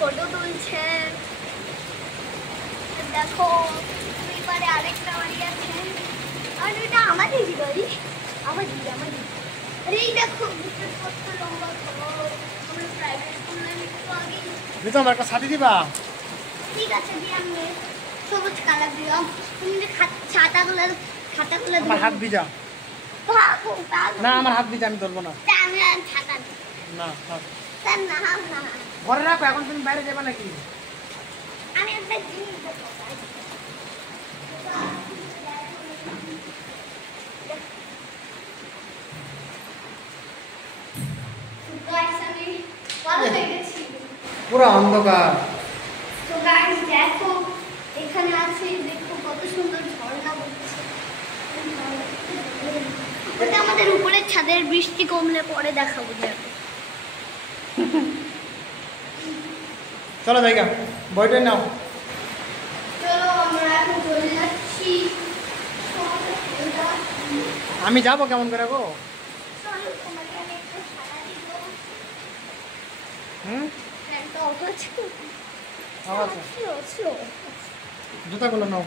Photo তুলছে। দেখো এবারে আরেকটা বাড়ি আছে, আর এটা আমাদেরই বাড়ি, আমাদের। আরে এই দেখো কত লম্বা ঘর, আমরা প্রাইভেট স্কুলে একটু আগে। দিতো আমার একটা ছাতি দিবা? ঠিক আছে দিলাম, সবুজ কালার দিলাম। তুমি যে খাতাগুলো আমার হাত ভিজা। না আমার হাত ভিজা, আমি ধরবো না। আমি ছাতা না না না ঘরে রাখো, এখন তুমি বাইরে যাবে নাকি? আমি একটা জিনিস দেবো। পুরো অন্ধকার। তো গাইস দেখো এখানে আছে, দেখো কত সুন্দর ঝর্ণা বইছে। ওটা আমাদের উপরের ছাদের, বৃষ্টি কমলে পরে দেখাবো। দেখো চলো জায়গা বইটা নাও। চলো আমরা এখন চলে যাচ্ছি। আমি যাবো কেমন করে গো? চলো তোমাকে আমি একটু সাদা দিব। ফ্যানটা অফ আছে? জুতাগুলো নাও।